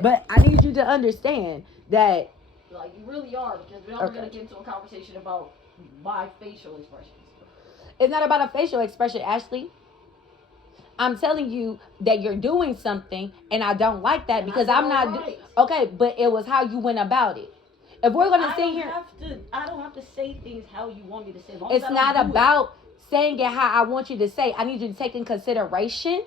But I need you to understand that like you really are, because we're not going to get into a conversation about my facial expressions. It's not about a facial expression, Ashley. I'm telling you that you're doing something, and I don't like that, because I'm not right. Okay, but it was how you went about it. If we're gonna sit here, I don't have to say things how you want me to say. It's not about saying it how I want you to say. I need you to take in consideration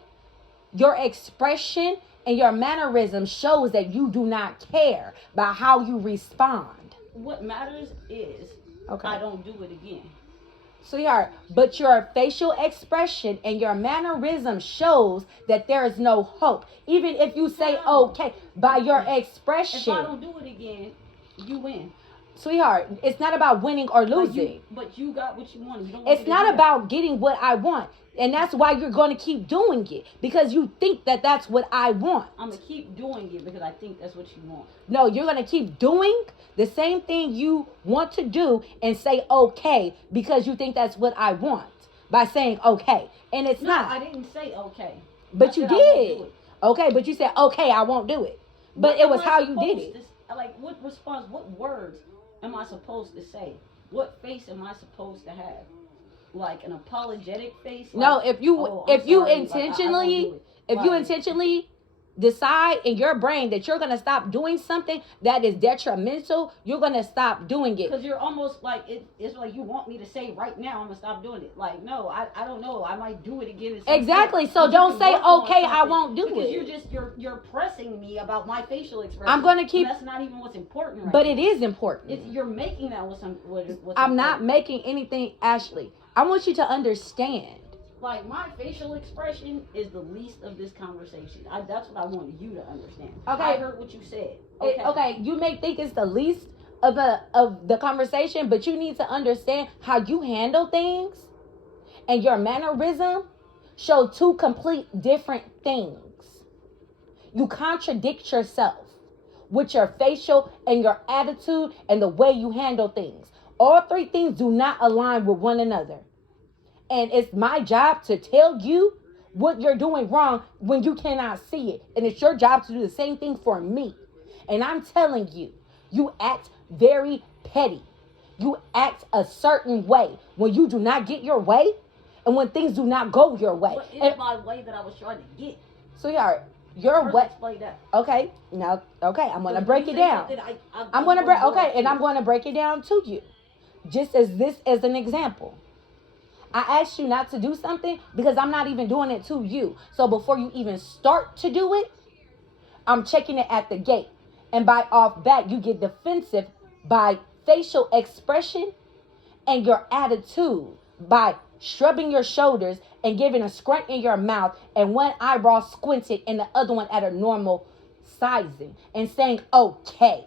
your expression and your mannerism shows that you do not care about how you respond. What matters is I don't do it again. Sweetheart, but your facial expression and your mannerism shows that there is no hope. Even if you say okay by your expression. If I don't do it again, you win. Sweetheart, it's not about winning or losing. But you got what you want. You don't want it's not about getting what I want. And that's why you're going to keep doing it. Because you think that that's what I want. I'm going to keep doing it because I think that's what you want. No, you're going to keep doing the same thing you want to do and say okay because you think that's what I want. By saying okay. And it's not. I didn't say okay. But you did. Okay, but you said okay, I won't do it. But it was how you did it. What response, what words am I supposed to say? What face am I supposed to have? Like an apologetic face? No, if you intentionally decide in your brain that you're going to stop doing something that is detrimental, you're going to stop doing it. Because you're almost like, it's like you want me to say right now, I'm going to stop doing it. Like, no, I don't know. I might do it again. Exactly. So don't say, okay, I won't do because it. Because you're pressing me about my facial expression. I'm going to keep. That's not even what's important right but now. It is important. You're making that what's I'm important. not making anything, Ashley. I want you to understand. Like, my facial expression is the least of this conversation. That's what I want you to understand. Okay. I heard what you said. Okay. You may think it's the least of the conversation, but you need to understand how you handle things and your mannerism show two complete different things. You contradict yourself with your facial and your attitude and the way you handle things. All three things do not align with one another. And it's my job to tell you what you're doing wrong when you cannot see it. And it's your job to do the same thing for me. And I'm telling you, you act very petty. You act a certain way when you do not get your way and when things do not go your way. What is my way that I was trying to get? Sweetheart, your way. Explain that. Okay, now, okay, I'm going to break it down. I'm going to break, okay, and I'm going to break it down to you. Just as this as an example. I asked you not to do something because I'm not even doing it to you. So before you even start to do it, I'm checking it at the gate. And by off bat, you get defensive by facial expression and your attitude by shrugging your shoulders and giving a scrunt in your mouth and one eyebrow squinted and the other one at a normal sizing and saying, okay.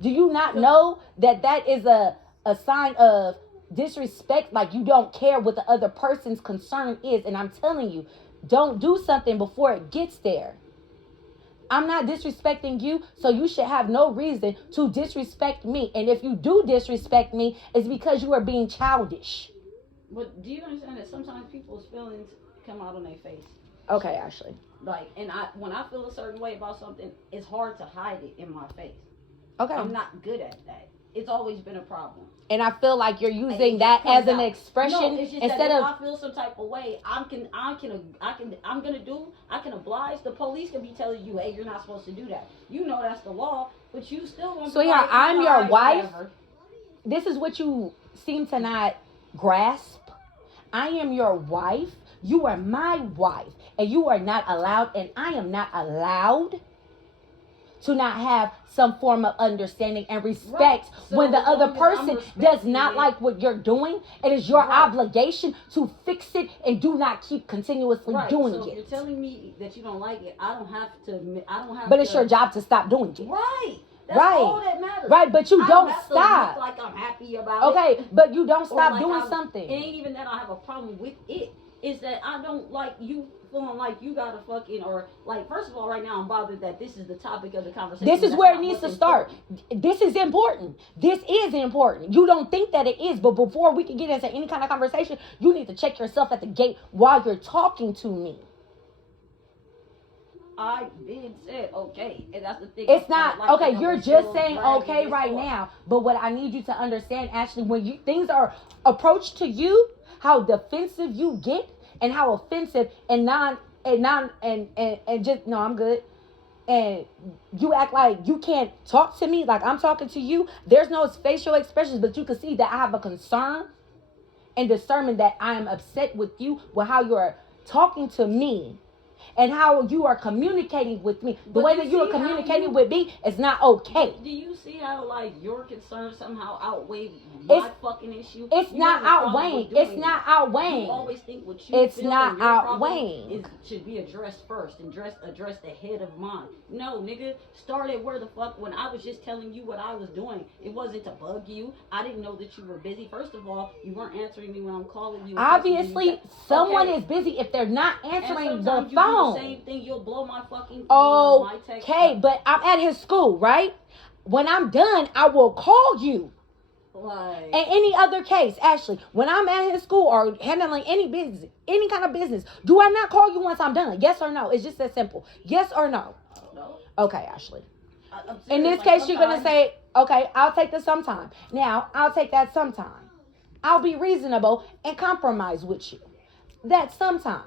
Do you not know that is a sign of disrespect? Like you don't care what the other person's concern is. And I'm telling you, don't do something before it gets there. I'm not disrespecting you, so you should have no reason to disrespect me. And if you do disrespect me, it's because you are being childish. But do you understand that sometimes people's feelings come out on their face? Okay, Ashley. Like, and when I feel a certain way about something, it's hard to hide it in my face. Okay. I'm not good at that. It's always been a problem. And I feel like you're using that as an expression no, it's just instead that of. If I feel some type of way, I can oblige. The police can be telling you, hey, you're not supposed to do that. You know that's the law, but you still want to. So yeah, I'm your wife. Whatever. This is what you seem to not grasp. I am your wife. You are my wife, and you are not allowed, and I am not allowed to not have some form of understanding and respect right. So when the other person does not like what you're doing. It is your right. obligation to fix it and do not keep continuously right. doing so it. If you're telling me that you don't like it, I don't have to. But it's your job to stop doing it. Right. That's all that matters. Right, but you don't stop. Like I'm happy about it. Okay, but you don't stop doing something. It ain't even that I have a problem with it. It's that I don't like you feeling like you gotta fucking, or like, first of all, right now I'm bothered that this is the topic of the conversation. This is where it needs to start. This is important. This is important. You don't think that it is, but before we can get into any kind of conversation, you need to check yourself at the gate while you're talking to me. I've been said okay, and that's the thing. It's I not like okay. that You're we're just still saying dragging okay this right on. now, but what I need you to understand, Ashley, when things are approached to you, how defensive you get, and how offensive and just no, I'm good. And you act like you can't talk to me like I'm talking to you. There's no facial expressions, but you can see that I have a concern and discernment that I am upset with you with how you are talking to me and how you are communicating with me. The But way you that you are see how communicating you- with me is not okay. Do you see how like your concerns somehow outweigh my It's- fucking issue? It's You not have a problem outweighing. with doing It's not it. outweighing. You always think what you It's feel not and your problem outweighing. should be addressed first and address the head of mine. No, nigga, started where the fuck when I was just telling you what I was doing. It wasn't to bug you. I didn't know that you were busy. First of all, you weren't answering me when I'm calling you. Obviously, someone Okay. is busy if they're not And answering the sometimes you phone. do the same thing. You'll blow my fucking phone. My text Okay, up. but I'm at his school, right? When I'm done, I will call you. Like, In any other case, Ashley, when I'm at his school or handling any business, any kind of business, do I not call you once I'm done? Yes or no? It's just that simple. Yes or no? I don't know. Okay, Ashley. I'm serious, In this like, case, you're going to sometimes- say, okay, I'll take this sometime. Now, I'll take that sometime. I'll be reasonable and compromise with you. That sometime.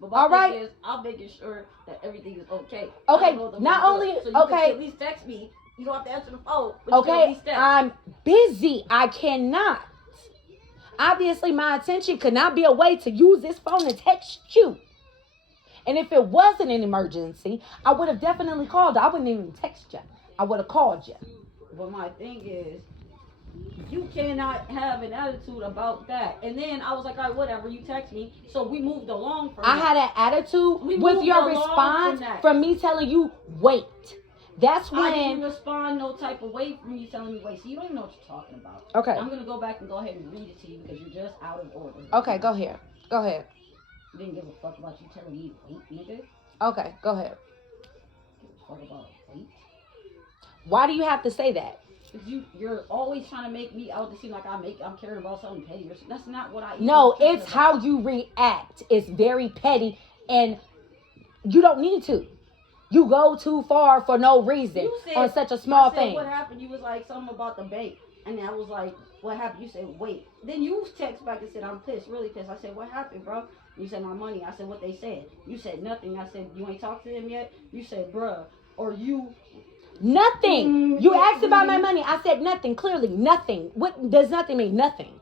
But my All thing right. is, I'm making sure that everything is okay. Okay, I don't know if I'm not gonna do only- it. So you okay. can at least text me. You don't have to answer the phone. But you can at Okay, least text. I'm busy. I cannot. Obviously, my attention could not be a way to use this phone to text you. And if it wasn't an emergency, I would have definitely called you. I wouldn't even text you. I would have called you. But my thing is, you cannot have an attitude about that. And then I was like, all right, whatever. You text me. So we moved along from I that. had an attitude We with moved your along response from that. from me telling you, wait. That's I didn't when. respond no type of way from you telling me, wait, so you don't even know what you're talking about. Okay. I'm going to go back and go ahead and read it to you because you're just out of order. Okay, go ahead. Go ahead. Didn't give a fuck about you telling me, wait, nigga. Okay, go ahead. Give a fuck about wait. Why do you have to say that? Because you're always trying to make me out to seem like I'm caring about something petty or something. That's not what I even No, was thinking it's about. how you react. It's very petty, and you don't need to. You go too far for no reason You said- on such a small I said, thing. what happened? You was like something about the bank. And I was like, what happened? You said, wait. Then you text back and said, I'm pissed, really pissed. I said, what happened, bro? You said, my money. I said, what they said. You said, nothing. I said, you ain't talked to them yet? You said, bruh. Or you. Nothing. You yeah, asked about my reading. money. I said nothing. Clearly, nothing. What does nothing mean? Nothing.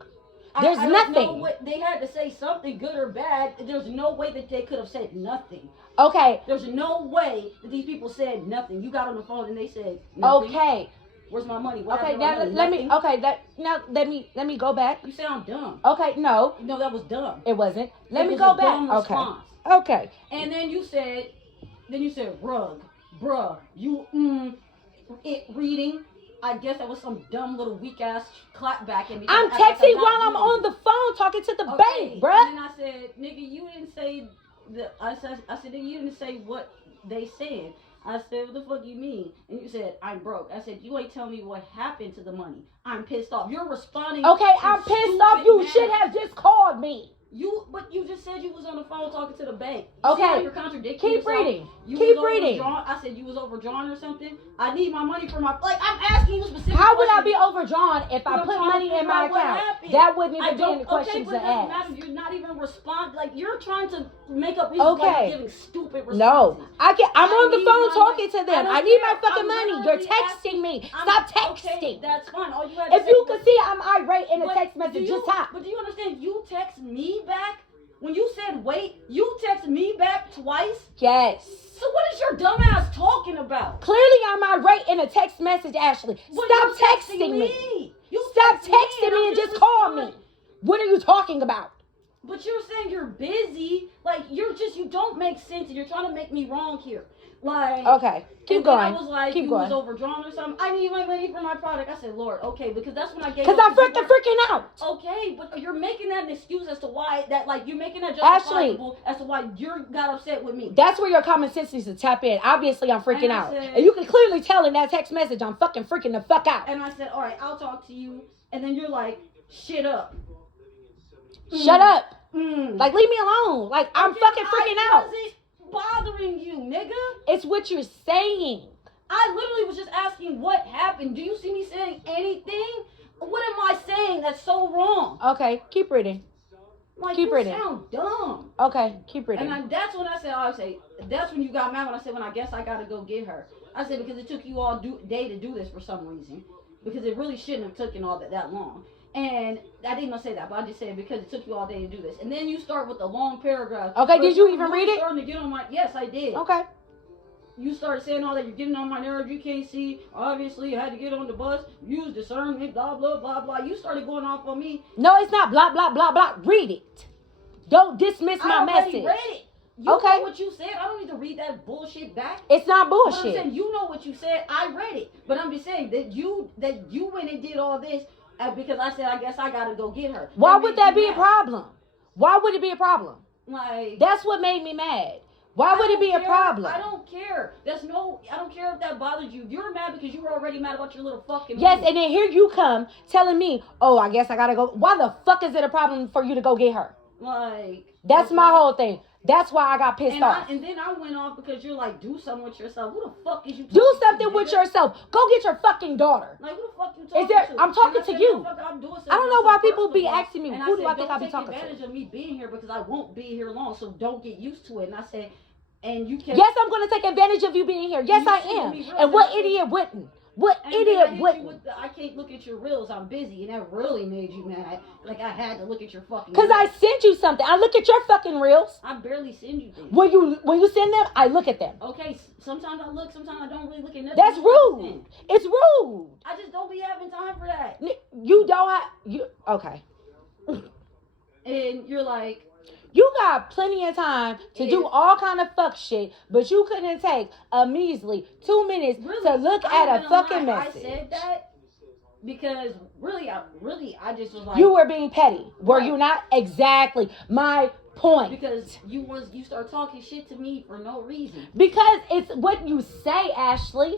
There's I don't know nothing. what, they had to say something good or bad. There's no way that they could have said nothing. Okay. There's no way that these people said nothing. You got on the phone and they said nothing. Okay. Where's my money? What Okay. happened to my Now money? let me. Nothing. Okay. Let me go back. You sound dumb. Okay. No, No, that was dumb. it wasn't. Let It me was go a back. dumb Okay. response. Okay. And then you said, rug, bruh, you it reading. I guess that was some dumb little weak ass clap back in me. I'm I act like texting not while I'm reading. on the phone talking to the Okay, bank, bruh. And then I said, nigga, you didn't say I said you didn't say what they said. I said, what the fuck you mean? And you said, I'm broke. I said, you ain't tell me what happened to the money. I'm pissed off. You're responding. Okay, in I'm pissed stupid off. You manner. should have just called me. But you just said you was on the phone talking to the bank. Okay. See how you're contradicting Keep yourself? reading. You Keep was reading. overdrawn. I said you was overdrawn or something. I need my money for my. Like I'm asking you specific. How would I questions. be overdrawn if I I'm put trying to money in figure my out what account? happened. That wouldn't I even be don't. any questions but it to doesn't ask. matter. You're not even respond. Like you're trying to make up reasons Okay. like giving stupid responses. No, I'm I on the need phone my talking money. to them. I I don't need my care. fucking I'm money. You're literally texting me. I'm- Stop Okay, texting. that's fine. All you had to If say you was- could see I'm irate in a But text do message, you- just stop. But do you understand? You text me back when you said wait. You text me back twice. Yes. So what is your dumbass talking about? Clearly, I'm irate in a text message, Ashley. But Stop you texting me. You Stop text texting me and just call me. responding. What are you talking about? But you're saying you're busy. Like you don't make sense, and you're trying to make me wrong here. Like Okay, keep and then going. I was like, Keep you going. was overdrawn or something. I need my money for my product. I said, Lord, okay, because that's when I gave. Because up I'm freaking out. Okay, but you're making that an excuse as to why that, like, you're making that Ashley. justifiable as to why you got upset with me. That's where your common sense needs to tap in. Obviously, I'm freaking And I out. said- And you can clearly tell in that text message I'm fucking freaking the fuck out. And I said, all right, I'll talk to you. And then you're like, shit up. Shut up. Mm. Like, leave me alone. Like, I'm Okay, fucking I freaking out. wasn't- bothering you, nigga? It's what you're saying. I literally was just asking what happened. Do you see me saying anything? What am I saying that's so wrong? Okay, keep reading. Like, keep you reading. sound dumb. Okay, keep reading. And that's when I say, that's when you got mad when I said, when I guess I gotta go get her. I said, because it took you all day to do this for some reason. Because it really shouldn't have taken all that long. And I didn't even say that, but I just said because it took you all day to do this. And then you start with a long paragraph. Okay, did you even read it? Starting to get on my, yes, I did. Okay. You started saying all that, you're getting on my nerves, you can't see, obviously you had to get on the bus, use discernment, blah, blah, blah, blah. You started going off on me. No, it's not blah, blah, blah, blah. Read it. Don't dismiss my message. I read it. You Okay. know what you said. I don't need to read that bullshit back. It's not But I'm bullshit. saying, you know what you said. I read it. But I'm just saying that you went and did all this because I said, I guess I got to go get her. Why would that be a problem? Why would it be a problem? Like, That's what made me mad. Why would it be a problem? I don't care. I don't care if that bothers you. You're mad because you were already mad about your little fucking Yes, move. and then here you come telling me, oh, I guess I gotta go. Why the fuck is it a problem for you to go get her? Like, That's my whole thing. That's why I got pissed off. And then I went off because you're like, do something with yourself. Who the fuck is you talking Do something to, with nigga? yourself. Go get your fucking daughter. Like, who the fuck you talking to? I'm talking And I to said, you. "Motherfucker, I'm doing something I don't know why myself people be personally." asking me, And who do I said, think I be don't talking take to? advantage of me being here because I won't be here long, so don't get used to it. And I said, and you can. Yes, I'm going to take advantage of you being here. Yes, You I see am. me real And what good. idiot wouldn't? What And then I idiot hit you wouldn't? with I can't look at your reels. I'm busy, and that really made you mad. Like I had to look at your fucking. Because I reels. sent you something. I look at your fucking reels. I barely send you things. When you send them, I look at them. Okay, sometimes I look, sometimes I don't really look at nothing. That's you rude. understand. It's rude. I just don't be having time for that. You don't have you. Okay. And you're like, You got plenty of time to do all kind of fuck shit, but you couldn't take a measly 2 minutes really, to look I'm at a gonna fucking lie, message. I said that because really, I just was like, You were being petty, were Right. you not? Exactly my point. because you start talking shit to me for no reason. Because it's what you say, Ashley.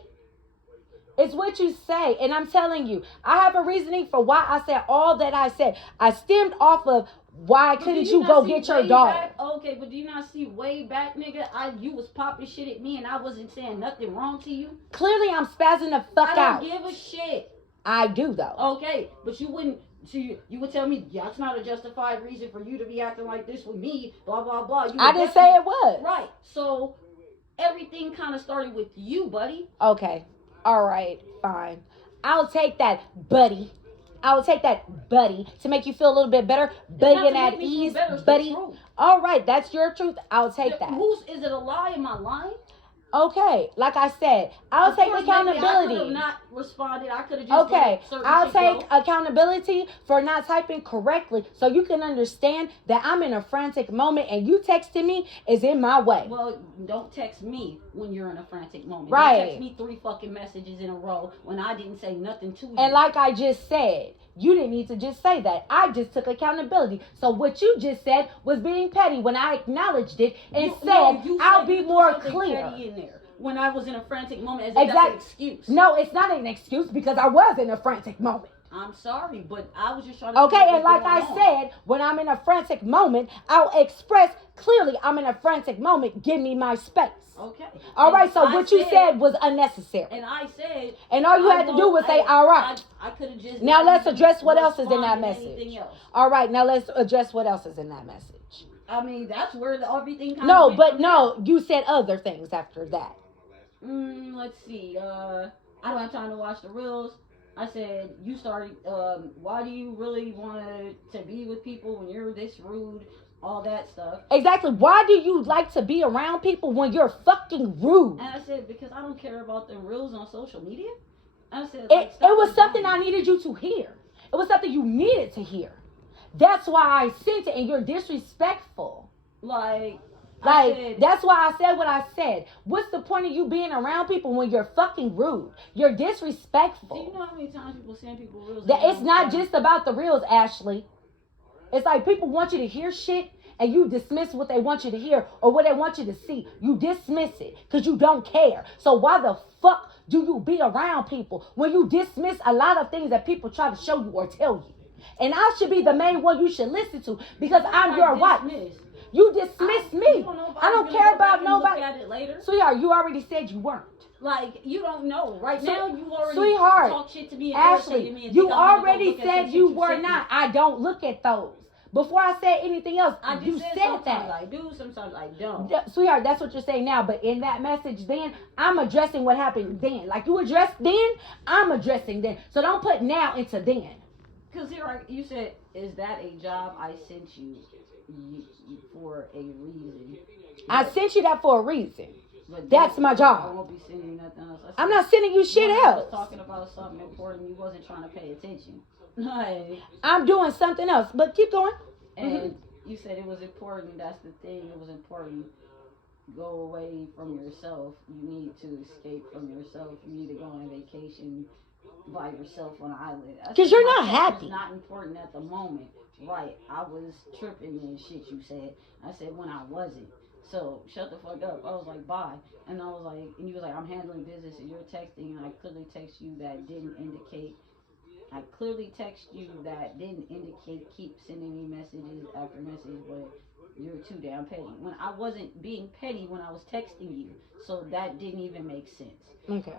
It's what you say. And I'm telling you, I have a reasoning for why I said all that I said. I stemmed off of why But couldn't do you not go see get your way daughter? back? Okay, but do you not see way back, nigga? You was popping shit at me and I wasn't saying nothing wrong to you. Clearly, I'm spazzing the fuck I don't out. give a shit. I do, though. Okay, but you wouldn't. So you would tell me, yeah, it's not a justified reason for you to be acting like this with me, blah, blah, blah. You I would didn't say definitely- it was. Right. So everything kind of started with you, buddy. Okay. All right. Fine. I'll take that, buddy. I'll take that, buddy, to make you feel a little bit better. Buddy not and to at make me feel ease, better, it's the buddy. truth. All right. That's your truth. I'll take that. Is it a lie? Am I lying? Okay. Like I said, I'll Of take course, maybe I could have accountability. not responded. I could have just Okay, let certain I'll shit take go. accountability for not typing correctly so you can understand that I'm in a frantic moment and you texting me is in my way. Well, don't text me when you're in a frantic moment. Right. Don't text me 3 fucking messages in a row when I didn't say nothing to you. And like I just said, you didn't need to just say that. I just took accountability. So what you just said was being petty when I acknowledged it and You said, I'll said be you more put something clear. petty in there when I was in a frantic moment, as if that's an excuse. No, it's not an excuse because I was in a frantic moment. I'm sorry, but I was just trying to. Okay, see what and was like I going on. said, when I'm in a frantic moment, I'll express clearly I'm in a frantic moment. Give me my space. Okay. All right, And so I what you said was unnecessary. And I said. And all you had to do was say, all right. I could have just. Now let's address what else is in that responded to message. anything else. All right, now let's address what else is in that message. I mean, that's where everything kind No, of. but no, you said other things after that. Let's see. I don't have time to watch the reels. I said, you started, why do you really want to be with people when you're this rude? All that stuff. Exactly. Why do you like to be around people when you're fucking rude? And I said, because I don't care about the reels on social media. I said, It was something I needed you to hear. It was something you needed to hear. That's why I sent it, and you're disrespectful. Like, That's why I said what I said. What's the point of you being around people when you're fucking rude? You're disrespectful. Do you know how many times people send people reels? That it's not just about the reels, Ashley. It's like people want you to hear shit and you dismiss what they want you to hear or what they want you to see. You dismiss it because you don't care. So why the fuck do you be around people when you dismiss a lot of things that people try to show you or tell you? And I should be the main one you should listen to because I'm your wife. You dismissed me. You don't know if I don't was gonna care go back about and nobody. Look at it later. Sweetheart, you already said you weren't. Like, you don't know. Right now, you already Sweetheart, talk shit to me and irritated me. Ashley, And you think I'm gonna go already look at some said shit you were sent me. not. I don't look at those. Before I said anything else, I just you said said sometimes that. I do, sometimes I don't. Sweetheart, that's what you're saying now. But in that message then, I'm addressing what happened then. Like you addressed then, I'm addressing then. So don't put now into then. Because you said, is that a job I sent you for a reason? I sent you that for a reason. But That's my job. I won't be sending you nothing else. I'm not sending you shit when else. I was talking about something important, you wasn't trying to pay attention. Like, I'm doing something else. But keep going. and you said it was important. That's the thing. It was important. Go away from yourself. You need to escape from yourself. You need to go on vacation by yourself on an island. Because you're not happy. It's not important at the moment. Right. I was tripping and shit you said. I said when I wasn't. So shut the fuck up. I was like, bye. And I was like, and you was like, I'm handling business and you're texting, and I clearly text you that didn't indicate. I clearly text you that didn't indicate keep sending me messages after message, but you're too damn petty. When I wasn't being petty when I was texting you, so that didn't even make sense. Okay.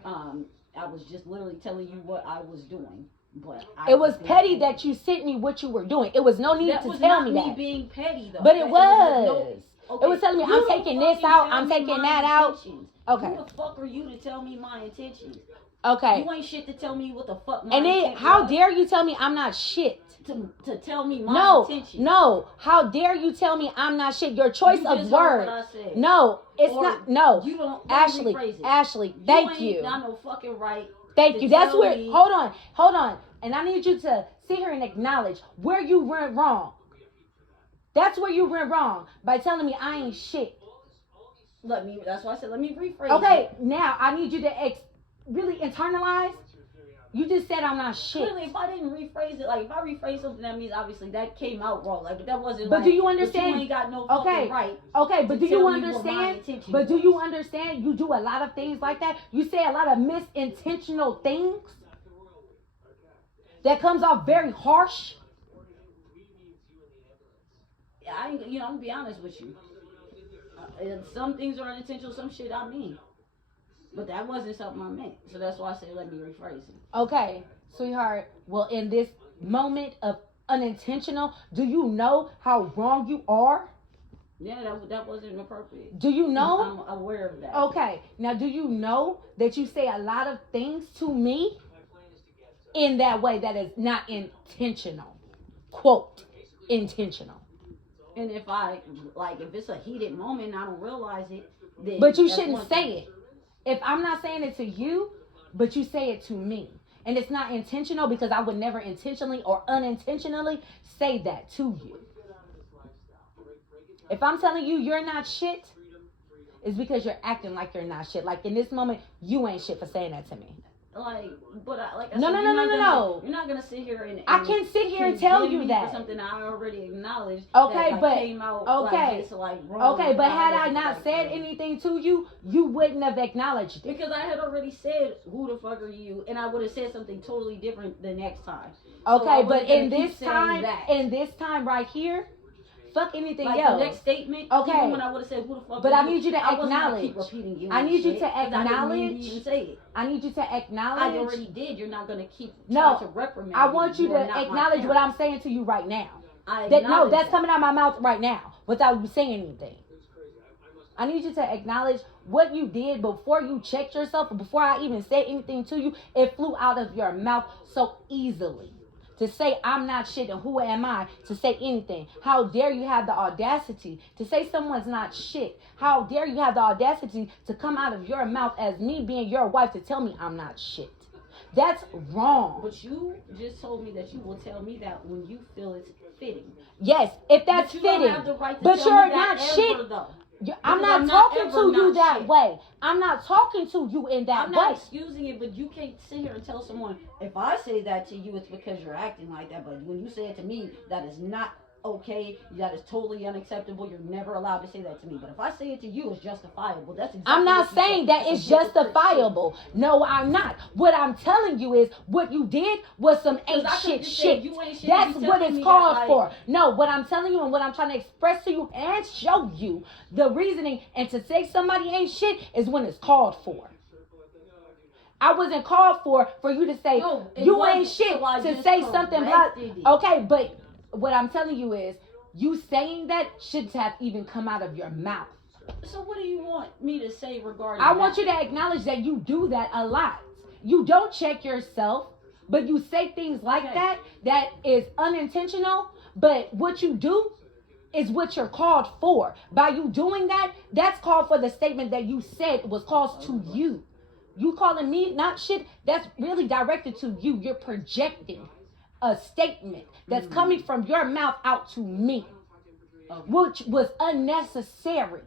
I was just literally telling you what I was doing, but it was petty that you sent me what you were doing. It was no need to tell me that. That was not me being petty though. But it was. Okay. It was telling me I'm taking this out, I'm taking that out. Okay. Who the fuck are you to tell me my intentions? Okay. You ain't shit to tell me what the fuck my and then intentions how was. dare you tell me I'm not shit? To tell me my intentions. No. How dare you tell me I'm not shit? Your choice you of words. No, it's not. No. You don't. Ashley, thank you. Got no fucking right. Thank you. That's where. Hold on. And I need you to sit here and acknowledge where you went wrong. That's where you went wrong by telling me I ain't shit. That's why I said let me rephrase. Okay, now I need you to really internalize. You just said I'm not shit. Clearly, if I didn't rephrase it, like if I rephrase something, that means obviously that came out wrong. Like, but that wasn't. But like, do you understand? But you ain't got no fucking right. Okay, but do you understand? But do you understand? You do a lot of things like that. You say a lot of misintentional things that comes off very harsh. Yeah, I'm gonna be honest with you. Some things are unintentional. Some shit I mean. But that wasn't something I meant. So that's why I say let me rephrase it. Okay, sweetheart. Well, in this moment of unintentional, do you know how wrong you are? Yeah, that wasn't appropriate. Do you know? I'm aware of that. Okay. Now, do you know that you say a lot of things to me in that way that is not intentional? Quote, intentional. And if it's a heated moment and I don't realize it, then but you shouldn't say it. If I'm not saying it to you, but you say it to me. And it's not intentional because I would never intentionally or unintentionally say that to you. If I'm telling you you're not shit, it's because you're acting like you're not shit. Like in this moment, you ain't shit for saying that to me. No. No. You're not gonna sit here and I can sit here and tell you that for something I already acknowledged. Okay, that, but came out wrong. Okay, but had I not said anything to you, you wouldn't have acknowledged it. Because I had already said, "Who the fuck are you?" and I would have said something totally different the next time. Okay, so but in this time right here. Fuck anything else. The next statement. Okay. Even when I would have said, "Who the fuck?" But I need you to acknowledge. I wasn't keep repeating you. I need you to acknowledge. I didn't even say it. I need you to acknowledge. I already did. You're not gonna keep trying to reprimand. I want you to acknowledge what I'm saying to you right now. That's coming out of my mouth right now without you saying anything. I need you to acknowledge what you did before you checked yourself, or before I even said anything to you. It flew out of your mouth so easily. To say I'm not shit and who am I to say anything? How dare you have the audacity to say someone's not shit? How dare you have the audacity to come out of your mouth as me being your wife to tell me I'm not shit? That's wrong. But you just told me that you will tell me that when you feel it's fitting. Yes, if that's fitting. Don't have the right to but tell you're me not that shit. Ever, though. I'm not talking to you that way. I'm not talking to you in that way. I'm not excusing it, but you can't sit here and tell someone, if I say that to you, it's because you're acting like that. But when you say it to me, that is not okay, that is totally unacceptable. You're never allowed to say that to me. But if I say it to you, it's justifiable. That's exactly I'm not what you saying said. that That's it's some hypocrite shit. justifiable. No, I'm not. What I'm telling you is what you did was some 'Cause ain't I could've shit just shit. said you ain't shit. That's You what telling it's me called that, like, for. No, what I'm telling you and what I'm trying to express to you and show you the reasoning and to say somebody ain't shit is when it's called for. I wasn't called for you to say No, it you ain't wasn't, shit so I to just say something like corrected it. okay, but what I'm telling you is you saying that should have even come out of your mouth. So what do you want me to say regarding I that? want you to acknowledge that you do that a lot. You don't check yourself, but you say things like Okay. that is unintentional, but what you do is what you're called for. By you doing that, that's called for the statement that you said was called to you. You calling me not shit, that's really directed to you. You're projecting a statement that's coming from your mouth out to me, which was unnecessary.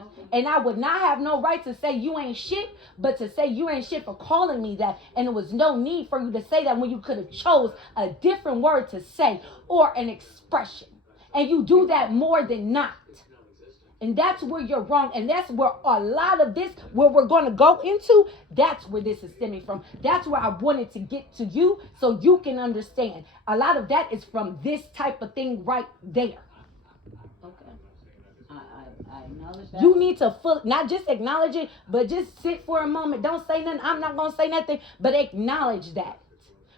Okay. And I would not have no right to say you ain't shit, but to say you ain't shit for calling me that. And there was no need for you to say that when you could have chose a different word to say or an expression. And you do that more than not. And that's where you're wrong. And that's where a lot of this, where we're going to go into, that's where this is stemming from. That's where I wanted to get to you so you can understand. A lot of that is from this type of thing right there. Okay. I acknowledge that. You need to not just acknowledge it, but just sit for a moment. Don't say nothing. I'm not going to say nothing, but acknowledge that.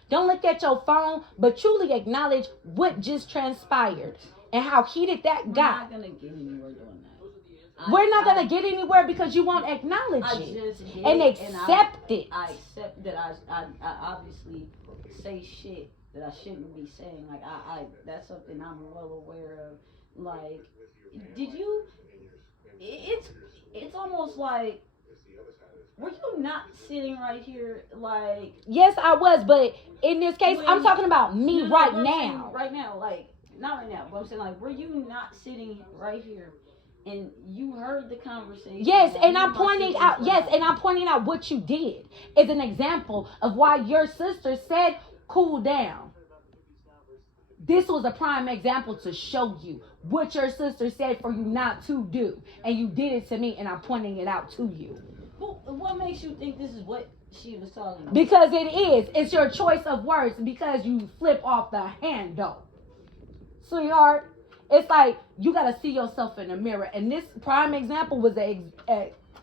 Don't look at your phone, but truly acknowledge what just transpired and how heated that got. We're not going to get anywhere doing that. We're not going to get anywhere because you won't acknowledge it and accept it. I accept that I obviously say shit that I shouldn't be saying. Like, that's something I'm well aware of. Like, did you, it's almost like, were you not sitting right here, like... Yes, I was, but in this case, I'm talking about me right now. Right now, like, not right now, but I'm saying, like, were you not sitting right here and you heard the conversation? Yes, and I'm pointing out, and I'm pointing out what you did is an example of why your sister said, cool down. This was a prime example to show you what your sister said for you not to do. And you did it to me, and I'm pointing it out to you. Well, what makes you think this is what she was talking about? Because it is. It's your choice of words because you flip off the handle. Sweetheart, it's like you got to see yourself in the mirror. And this prime example was a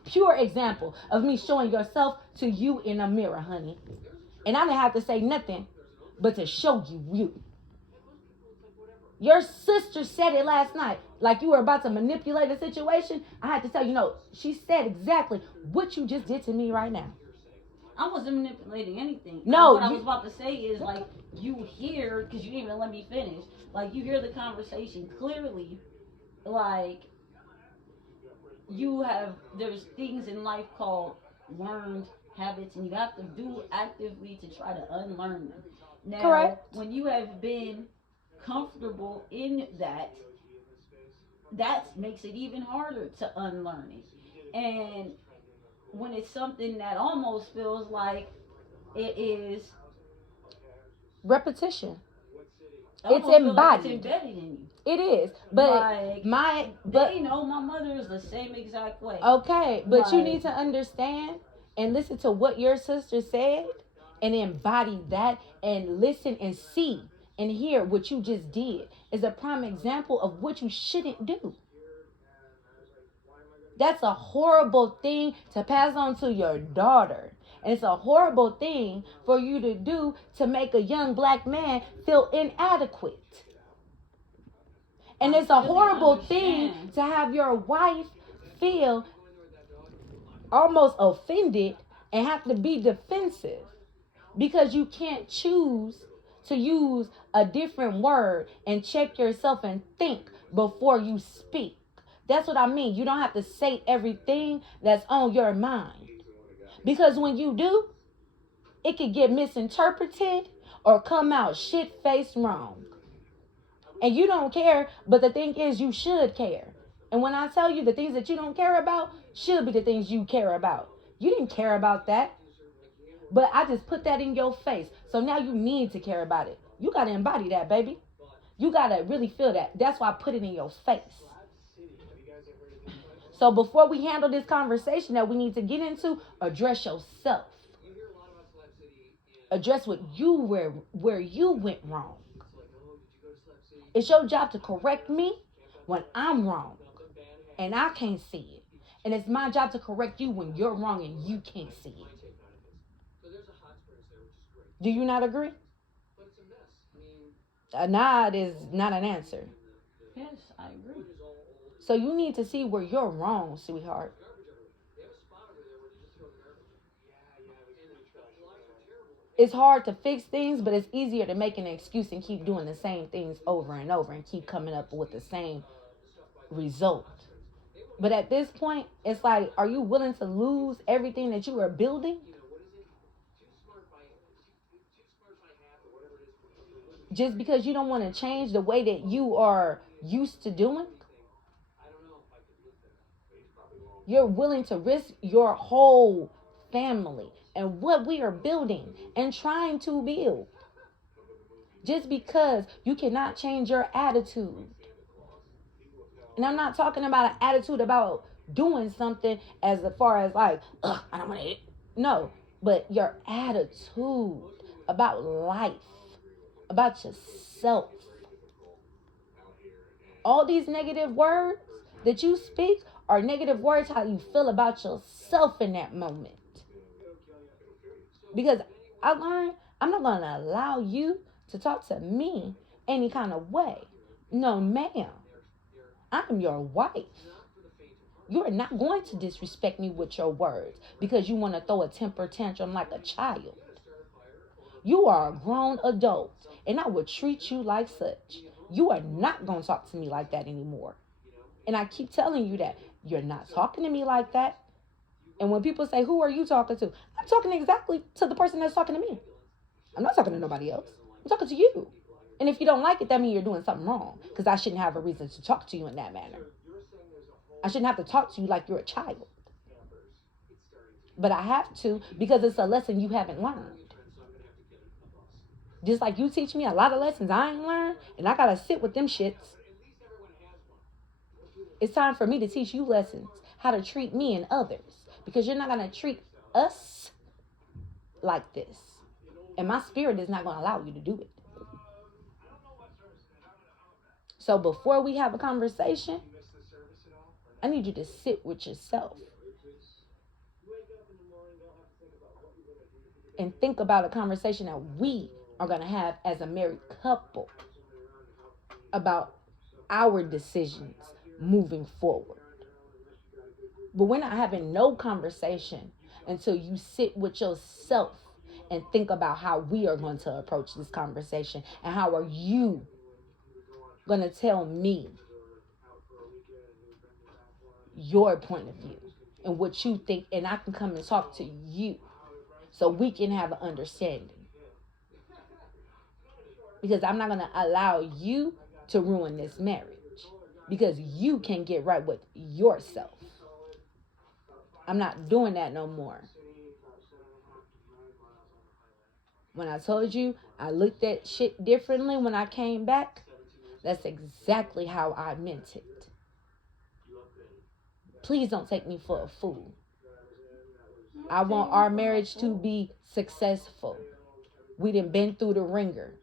pure example of me showing yourself to you in a mirror, honey. And I didn't have to say nothing but to show you. Your sister said it last night. Like you were about to manipulate a situation. I had to tell you, no, she said exactly what you just did to me right now. I wasn't manipulating anything. No. What I was about to say is, like, you hear, because you didn't even let me finish, like, you hear the conversation clearly, like, there's things in life called learned habits, and you have to do actively to try to unlearn them. Now, correct. When you have been comfortable in that makes it even harder to unlearn it. And when it's something that almost feels like it is repetition, it's embodied. Like it's embedded in you. It is, but like, they know my mother is the same exact way. Okay, but you need to understand and listen to what your sister said and embody that and listen and see and hear what you just did is a prime example of what you shouldn't do. That's a horrible thing to pass on to your daughter. And it's a horrible thing for you to do to make a young black man feel inadequate. And it's a horrible thing to have your wife feel almost offended and have to be defensive because you can't choose to use a different word and check yourself and think before you speak. That's what I mean. You don't have to say everything that's on your mind. Because when you do, it could get misinterpreted or come out shit-faced wrong. And you don't care, but the thing is you should care. And when I tell you the things that you don't care about should be the things you care about. You didn't care about that. But I just put that in your face. So now you need to care about it. You got to embody that, baby. You gotta really feel that. That's why I put it in your face. So before we handle this conversation that we need to get into, address yourself. Address what you where you went wrong. It's your job to correct me when I'm wrong and I can't see it. And it's my job to correct you when you're wrong and you can't see it. Do you not agree? A nod is not an answer. Yes, I agree. So you need to see where you're wrong, sweetheart. It's hard to fix things, but it's easier to make an excuse and keep doing the same things over and over and keep coming up with the same result. But at this point, it's like, are you willing to lose everything that you are building? Just because you don't want to change the way that you are used to doing? You're willing to risk your whole family and what we are building and trying to build. Just because you cannot change your attitude. And I'm not talking about an attitude about doing something as far as like, I don't want to eat. No, but your attitude about life, about yourself. All these negative words that you speak are negative words how you feel about yourself in that moment. Because I learned I'm not going to allow you to talk to me any kind of way. No, ma'am. I'm your wife. You're not going to disrespect me with your words because you want to throw a temper tantrum like a child. You are a grown adult, and I will treat you like such. You are not going to talk to me like that anymore. And I keep telling you that. You're not talking to me like that. And when people say, who are you talking to? I'm talking exactly to the person that's talking to me. I'm not talking to nobody else. I'm talking to you. And if you don't like it, that means you're doing something wrong. Because I shouldn't have a reason to talk to you in that manner. I shouldn't have to talk to you like you're a child. But I have to because it's a lesson you haven't learned. Just like you teach me a lot of lessons I ain't learned. And I got to sit with them shits. It's time for me to teach you lessons. How to treat me and others. Because you're not going to treat us like this. And my spirit is not going to allow you to do it. So before we have a conversation, I need you to sit with yourself. And think about a conversation that we are going to have as a married couple. About our decisions moving forward. But we're not having no conversation until you sit with yourself and think about how we are going to approach this conversation and how are you going to tell me your point of view and what you think, and I can come and talk to you so we can have an understanding. Because I'm not going to allow you to ruin this marriage because you can get right with yourself. I'm not doing that no more. When I told you I looked at shit differently when I came back, that's exactly how I meant it. Please don't take me for a fool. I want our marriage to be successful. We done been through the ringer.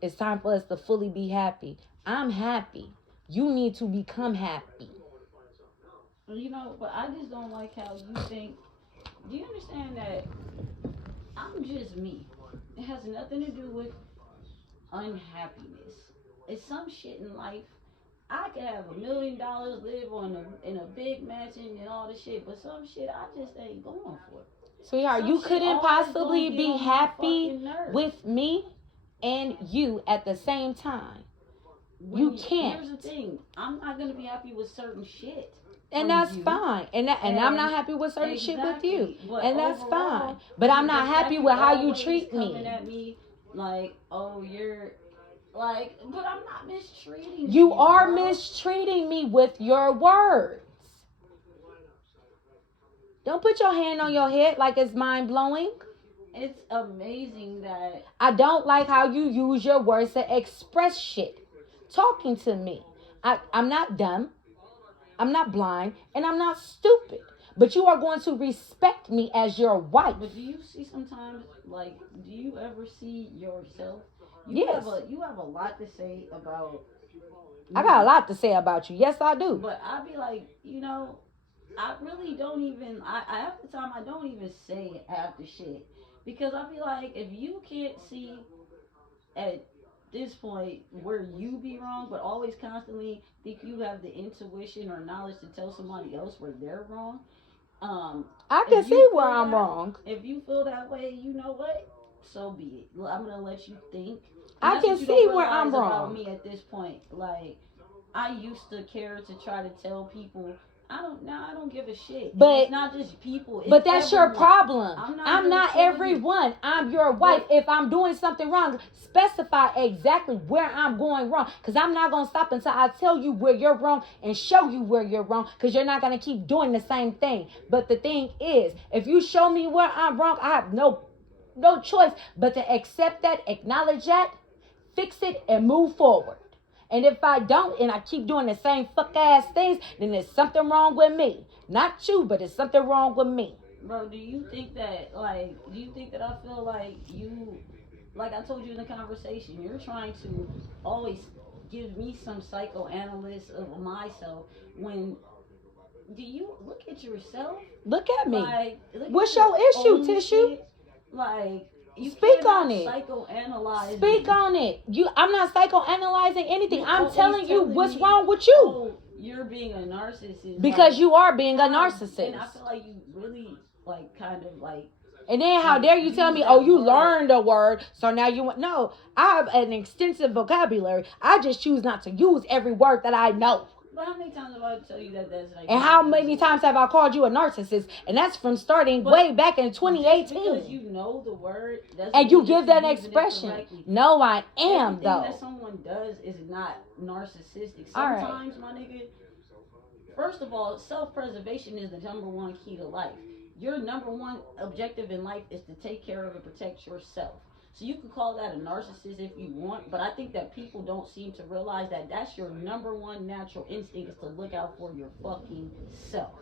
It's time for us to fully be happy. I'm happy. You need to become happy. You know, but I just don't like how you think. Do you understand that I'm just me? It has nothing to do with unhappiness. It's some shit in life. I could have $1 million, live in a big mansion and all this shit, but some shit I just ain't going for. Sweetheart, you couldn't possibly be happy with me and you at the same time. You can't. Here's the thing. I'm not going to be happy with certain shit. And that's fine. And I'm not happy with certain shit with you. And that's fine. But I'm not happy with how you treat me. Coming at me like, oh, you're like, but I'm not mistreating you. You are mistreating me with your words. Don't put your hand on your head like it's mind blowing. It's amazing that I don't like how you use your words to express shit. talking to me. I'm not dumb. I'm not blind. And I'm not stupid. But you are going to respect me as your wife. But do you see sometimes, like, do you ever see yourself? Yes. You have a lot to say about I got a me. lot to say about you. Yes, I do. But I be like, I really don't even. I half the time I don't even say half the shit because I be like, if you can't see at this point where you be wrong, but always constantly think you have the intuition or knowledge to tell somebody else where they're wrong. I If can you see where feel I'm that, wrong. if you feel that way, you know what? So be it. Well, I'm gonna let you think. And I that's can what you see don't where I'm realize about wrong. me at this point. Like I used to care to try to tell people. I don't give a shit. And But it's not just people. It's But that's your everyone. problem. I'm I'm here not telling you. everyone. I'm your wife. But If I'm doing something wrong, specify exactly where I'm going wrong. Because I'm not going to stop until I tell you where you're wrong and show you where you're wrong. Because you're not going to keep doing the same thing. But the thing is, if you show me where I'm wrong, I have no choice but to accept that, acknowledge that, fix it, and move forward. And if I don't, and I keep doing the same fuck ass things, then there's something wrong with me. Not you, but it's something wrong with me. bro, do you think that I feel like you, like I told you in the conversation, you're trying to always give me some psychoanalyst of myself when do you look at yourself? Look at me. Like, look What's at your issue, own Tissue? shit. Like, you Speak cannot on it. psychoanalyze Speak me. on it. I'm not psychoanalyzing anything. You I'm always telling you telling what's me, wrong with you. Oh, you're being a narcissist. Because like, you are being a and narcissist. I feel like you really, like, kind of, like, And then how like, dare you tell use me, that oh, you word. learned a word, so now you want. No, I have an extensive vocabulary. I just choose not to use every word that I know. But how many times have I tell you that that's like? And how many times have I called you a narcissist? And that's from starting way back in 2018. Just because you know the word, and you give that expression. No, I am, everything though. that someone does is not narcissistic. All right. Sometimes, my nigga, first of all, self-preservation is the number one key to life. Your number one objective in life is to take care of and protect yourself. So you can call that a narcissist if you want, but I think that people don't seem to realize that that's your number one natural instinct is to look out for your fucking self.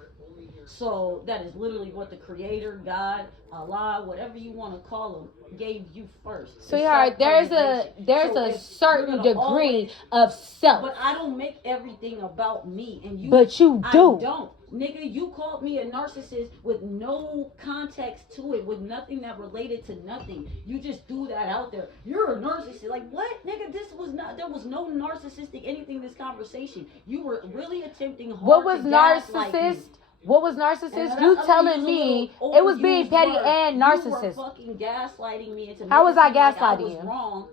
So that is literally what the Creator, God, Allah, whatever you want to call him, gave you first. Sweetheart, there's a certain degree of self. But I don't make everything about me, and you. But you do. I don't. Nigga, you called me a narcissist with no context to it, with nothing that related to nothing. You just threw that out there. You're a narcissist. Like, what? Nigga, there was no narcissistic anything in this conversation. You were really attempting hard What was to gaslight me. narcissist? What was narcissist? And You that's telling me it was being petty word. and You were narcissist. fucking gaslighting me into How was I making it seem like I gaslighting was you? wrong.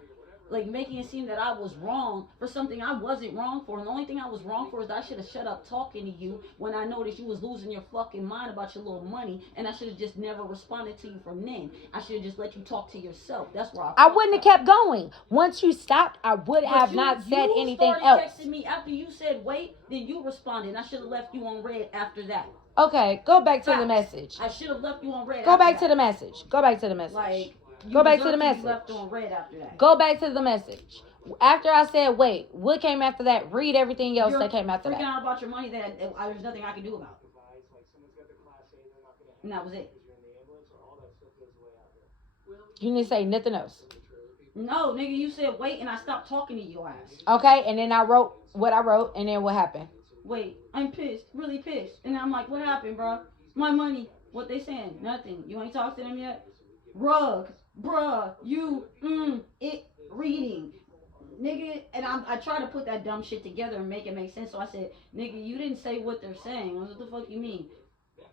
Like making it seem that I was wrong for something I wasn't wrong for. And the only thing I was wrong for is that I should have shut up talking to you when I noticed you was losing your fucking mind about your little money, and I should have just never responded to you from then. I should have just let you talk to yourself. That's where I wouldn't have kept going. Once you stopped, I would have not said anything else. You started texting me after you said wait, then you responded, and I should have left you on red after that. Okay, go back to the message. I should have left you on red. Go back to the message. Go back to the message. Like, go back to the message. Left on red after that. Go back to the message. After I said wait, what came after that? Read everything else that came after that. Freaking out about your money that there's nothing I can do about. And that was it. You didn't say nothing else. No, nigga, you said wait, and I stopped talking to your ass. Okay, and then I wrote what I wrote, and then what happened? Wait, I'm pissed, really pissed. And I'm like, what happened, bro? My money. What they saying? Nothing. You ain't talked to them yet? Rug, bruh, you, it, reading. Nigga, and I try to put that dumb shit together and make it make sense. So I said, nigga, you didn't say what they're saying. What the fuck you mean?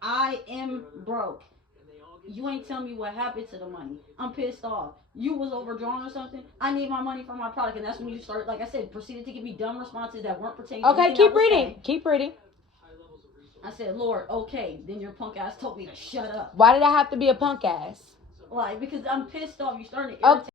I am broke. You ain't tell me what happened to the money. I'm pissed off. You was overdrawn or something. I need my money for my product. And that's when you started, like I said, proceeded to give me dumb responses that weren't pertaining to Okay, keep reading. Keep reading. I said, Lord, okay. Then your punk ass told me to shut up. Why did I have to be a punk ass? Like, because I'm pissed off. You're starting to irritate